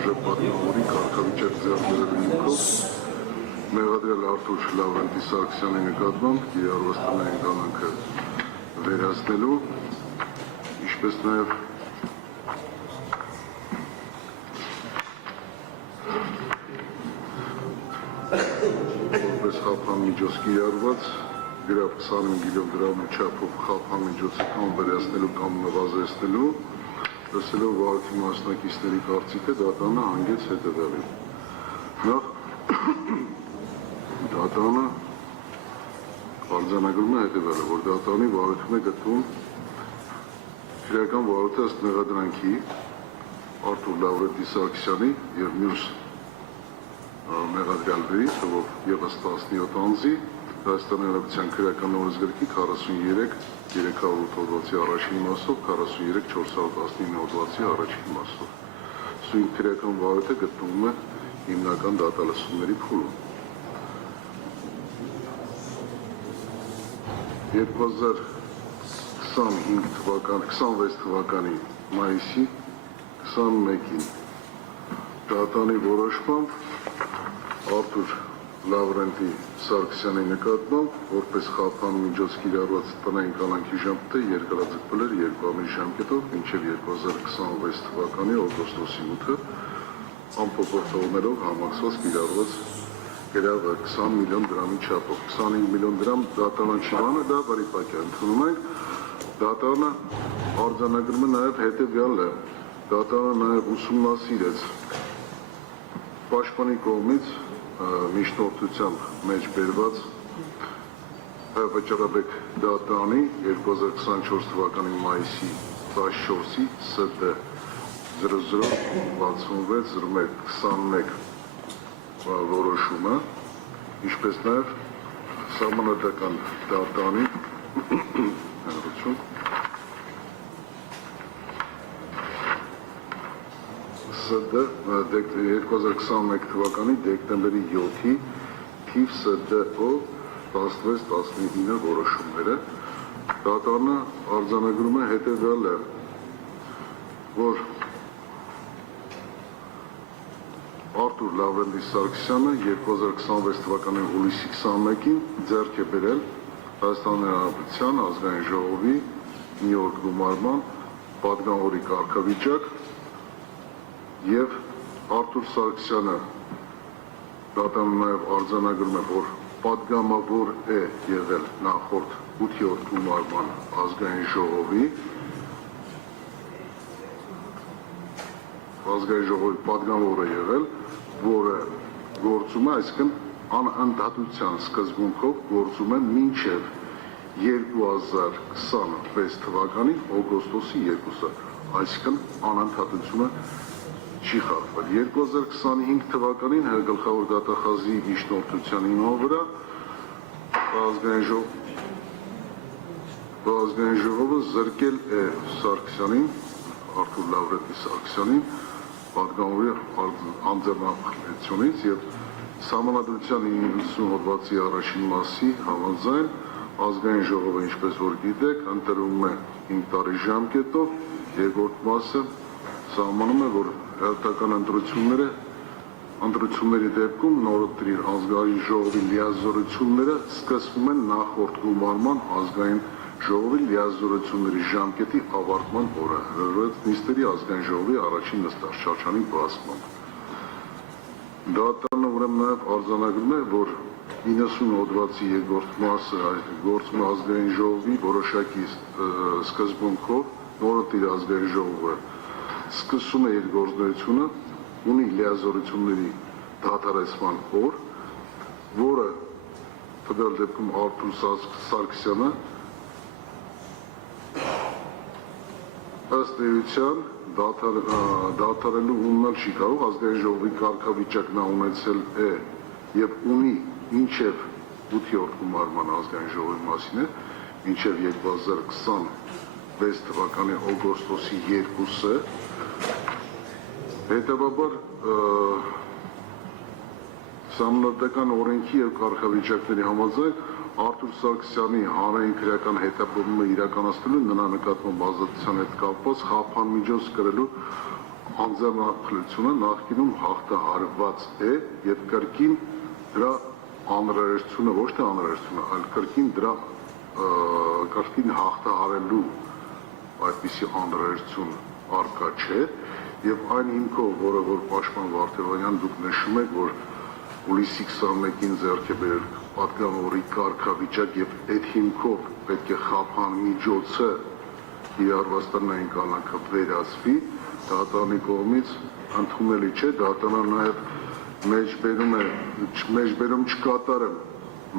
ՀՀԺ պատգամավորի կարգավիճակ ձեռքբերելու հիմքով մեղադրել Արթուր Լավրենտի Սարգսյանի նկատմամբ կիրառված տնային կալանքը վերացնելու, ինչպես նաև որպես խափան միջոց կիրառված գրավ 25 միլիոն դրամի չափով խափան միջոցը կամ վերացնելու կամ նվազեցնելու, լսելով վարքի մասնակիցների կարծիքը դատանը հանգեց հետևյալին։ Նախ դատանը արձանագրում է հետևյալը, որ դատանի վարքում է գտնում քրեական վարորդը ըստ մեղադրանքի Արթուր Լավրենտի Սարգսյանի եւ մյուս մեղադրյալների թվով ևս 17 անձի Հայաստանի Հանրապետության քրեական օրենսգրքի 43-308 հոդվածի առաջին իմաստով, 43-419 հոդվածի առաջին իմաստով։ Սույն քրեական վարորդը գտնվում է հիմնական դատալսումների փուլում։ 2026 թվականի մայիսի 21-ին դատանի որոշմամբ Արթուր Լավրենտի Սարգսյանի նկատմամբ որպես խափան միջոց կիրառված տնային կալանքի ժամկետը երկարաձգվել էր 2 ամիս ժամկետով մինչև 2026 թվականի օգոստոսի 8-ը անփոփոխ թողնելով համակցված կիրառված գրավը 20 միլիոն դրամի չափով 25 միլիոն դրամ դատանան չվանը դա բարիպակ է ընդունում ենք դատանը արձանագրում է նաև հետևյալը դատանը նաև ուսումնասիրեց պաշտպանի կողմից միջնորդության մեջ բերված Վճռաբեկ դատանի 2024 թվականի մայիսի 14-ի ՍԴ 00660121 որոշումը, ինչպես նաև սահմանադրական դատանի ՍԴ 2021 թվականի դեկտեմբերի 7-ի թիվ ՍԴՕ 1619 որոշումները դատանը արձանագրում է հետևյալը, որ Արթուր Լավրենտի Սարգսյանը 2026 թվականի հուլիսի 21-ին ձեռք է բերել Հայաստանի Հանրապետության ազգային ժողովի Նյու Յորք գումարման պատգամավորի կարգավիճակ եւ Արթուր Սարգսյանը դատանը նաև արձանագրում է, որ պատգամավոր է եղել նախորդ 8-րդ գումարման ազգային ժողովի պատգամավոր է եղել, որը գործում է, այսինքն անընդհատության սկզբունքով գործում է մինչև 2026 թվականի օգոստոսի 2-ը, այսինքն անընդհատությունը չի խախտվել։ 2025 թվականին գլխավոր դատախազի միջնորդության հիման վրա ազգային ժողովը զրկել է Սարգսյանին, Արթուր Լավրենտի Սարգսյանին պատգամավորի անձեռնափոխությունից եւ Սահմանադրության 90 հոդվածի առաջին մասի համաձայն ազգային ժողովը, ինչպես որ գիտեք, ընտրում է 5 տարի ժամկետով, երկրորդ մասը սահմանում է, որ հերթական ընտրությունների դեպքում նորընտրի ազգային ժողովի լիազորությունները սկսվում են նախորդ գումարման ազգային ժողովի լիազորությունների ժամկետի ավարտման օրը, նիստերի ազգային ժողովի առաջին նստաշրջանի բացմամբ։ Դատանը ուրեմն նաև արձանագրում է, որ 90 հոդվածի երկրորդ մասը գործում է ազգային ժողովի որոշակի սկզբունքով, նորընտրի ազգային ժողովը սկսում է իր գործունեությունը, ունի լիազորությունների դադարեցման օր, որը տվյալ դեպքում Արթուր Սարգսյանը ըստ էության դադարելու ունենալ չի կարող, ազգային ժողովի կարգավիճակն ունեցել է եւ ունի մինչև 8-րդ գումարման ազգային ժողովի մասին է, մինչև 2026 թվականի օգոստոսի 2-ը հետևաբար Սահմանադրական օրենքի եւ կարգավիճակների համաձայն Արթուր Սարգսյանի հանրային քրեական հետապնդումը իրականացնելու նրա նկատմամբ ազատության հետ կապված խափան միջոց կրելու անձնախլությունը նախկինում հաղթահարված է եւ կրկին դրա անհրաժեշտությունը ոչ թե անհրաժեշտությունը, այլ կրկին հաղթահարելու այդպիսի անհրաժեշտություն առկա չէ եւ այն հիմքով, որը որ պաշտպան Վարդևանյան դուք նշում եք, որ հուլիսի 21-ին ձեռք է բերել պատգամավորի կարգավիճակ եւ այդ հիմքով պետք է խափան միջոցը իրարվաստանային կալանքը վերացվի, դատարանի կողմից ընդունելի չէ, դատարանը նաեւ մեջբերում չկատարեմ,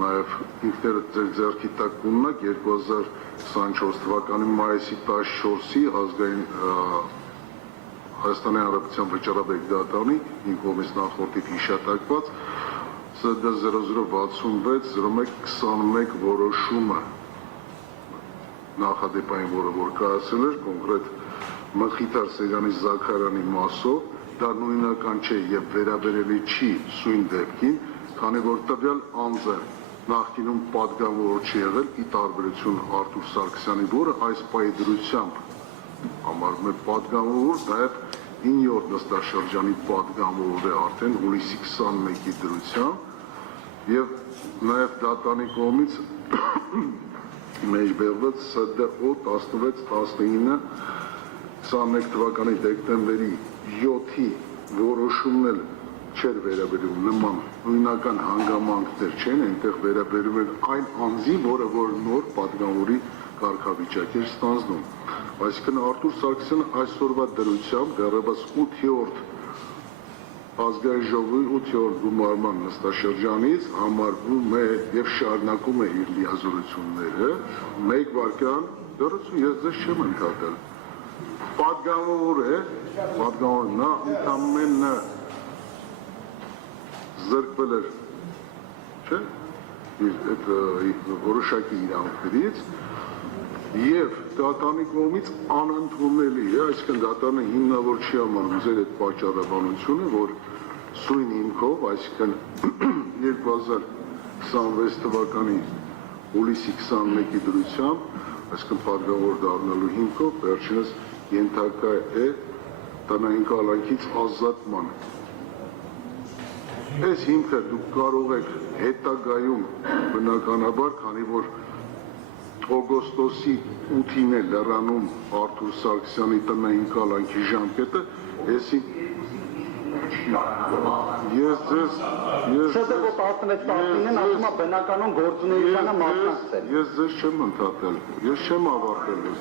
նաև ինքներդ ձեր ձեռքի տակ ունենաք 2024 թվականի մայիսի 14-ի ազգային Հայաստանի Հանրապետության վճարաբեկ դատարանի իմ կողմից նախորդիվ հիշատակված ՍԴ 0066-01-21 որոշումը նախադեպային, որը կայացել էր կոնկրետ Մխիթար Սեյրանի Զաքարյանի մասով, դա նույնական չէ եւ վերաբերելի չի սույն դեպքին, քանի որ տվյալ անձը նախկինում պատգամավոր չի եղել, ի տարբերություն Արթուր Սարգսյանի, որը այս պահի դրությամբ համարվում է պատգամավոր, նաև 9-րդ նստաշրջանի պատգամավոր է արդեն հուլիսի 21-ի դրությամբ եւ նաև դատարանի կողմից մեջբերված ՍԴՕ 16-19-21 թվականի դեկտեմբերի 7-ի որոշումն էլ չէր վերաբերում նման նույնական հանգամանքներ չեն, այնտեղ վերաբերում էր այն անձի, որը որ նոր պատգամավորի կարգավիճակ էր ստանձնում։ Այսինքն Արթուր Սարգսյանը այսօրվա դրությամբ դեռևս 8-րդ ազգային ժողովի 8-րդ գումարման նստաշրջանից համարվում է եւ շարունակում է իր լիազորությունները, մեկ վարքյան դեռևս ես ձեզ չեմ ընդհատել։ Պատգամավոր է, պատգամավոր նա ընդամենը զրկվել էր, չէ՞, իր այդ որոշակի իրավունքներից եւ դատարանի կողմից անընդունելի է, այսինքն դատարանը հիմնավոր չի համարում ձեր այդ պատճառաբանությունը, որ սույն հիմքով, այսինքն 2026 թվականի հուլիսի 21-ի դրությամբ, այսինքն պատգամավոր դառնալու հիմքով վերջինս ենթակա է տնային կալանքից ազատման։ Այս հիմքը դուք կարող եք հետագայում բնականաբար, քանի որ օգոստոսի 8-ին է լրանում Արթուր Սարգսյանի տնային կալանքի ժամկետը, ես ձեզ ՍԴՕ 16-19-ին ասում է բնականon գործունեությանը մասնակցել։ Ես ձեզ չեմ ընդհատել, ես չեմ ավարտել ես։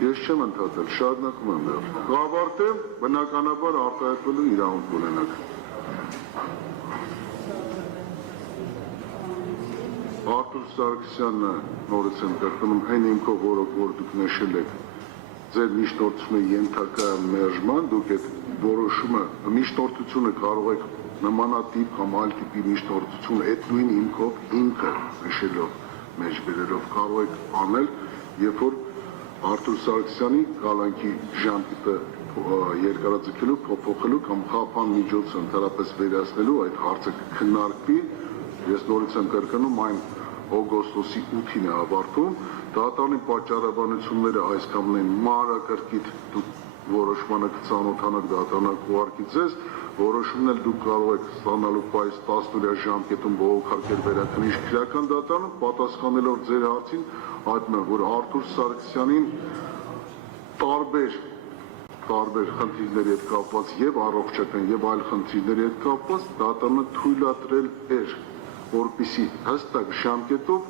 Ես չեմ ընդհատել, շարունակում եմ դեռ։ Կավարտեմ, բնականաբար արտահայտվելու իրավունք ունենաք։ Արթուր Սարգսյանը նորից եմ կրկնում այն հիմքով, որ դուք նշել եք, ձեր միջնորդությունը ենթակա մերժման, դուք այդ որոշումը, միջնորդությունը կարող եք նմանատիպ կամ այլ տիպի միջնորդություն այդ նույն հիմքով, հիմքը նշելով, մեջբերելով կարող եք անել, երբ որ Արթուր Սարգսյանի կալանքի ժամկետը երկարաձգելու, փոփոխելու կամ խափան միջոցը ընդհանրապես վերացնելու այդ հարցը քննարկվի, ես նորից եմ կրկնում այն օգոստոսի 8-ին է ավարտվում, դատարանի պատճառաբանությունները այսքանն են մանրակրկիտ դուք որոշմանը կծանոթանաք դատարանակ ուղարկի ձեզ, որոշումն էլ դուք կարող եք ստանալու պայս 10-օրյա ժամկետում բողոքարկել վերաքննիչ քրեական դատարանում, պատասխանելով ձեր հարցին, այդմ է, որ Արթուր Սարգսյանին տարբեր խնդիրների հետ կապված եւ առողջական եւ այլ խնդիրների հետ կապված դատարանը թույլատրել էր, որպեսզի հստակ ժամկետով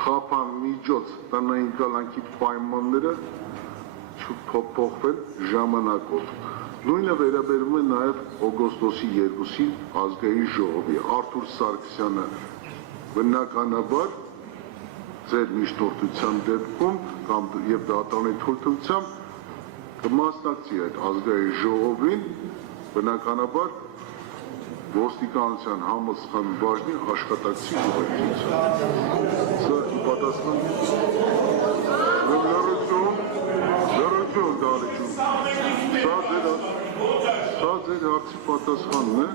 խափան միջոց տնային կալանքի պայմանները չփոփոխվել ժամանակով։ Նույնը վերաբերում է նաեւ օգոստոսի 2-ի ազգային ժողովի Արթուր Սարգսյանը բնականաբար ձեր միջնորդության դեպքում կամ եւ դատարանի թույլտվությամբ կմասնակցի այդ ազգային ժողովին, բնականաբար ոստիկանության համըսխան բաժնի աշխատակցի ուղեկցությամբ։ Սա պատասխան լրություն դարիչում։ Սա ձեր հարցի պատասխանն է։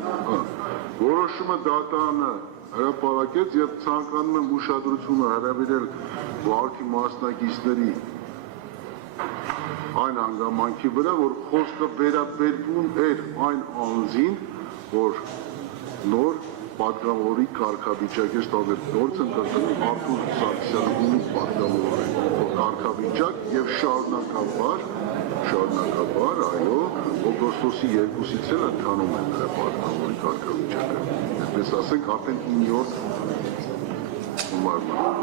Որոշումը դատարանը հրապարակեց եւ ցանկանում եմ ուշադրությունը հրավիրել վարքի մասնակիցների այն հանգամանքի վրա, որ խոսքը վերաբերվում էր այն անձին, որ նոր պատգամավորի կարգավիճակ է ստավել, նորից եմ կրկնում Արթուր Սարգսյանը ունի պատգամավոր կարգավիճակ եւ շարունակաբար, այո, օգոստոսի 2-ից էլ ընթանում է նրա պատգամավորի կարգավիճակը։ Այսպես ասենք, արդեն 9-րդ գումարն է։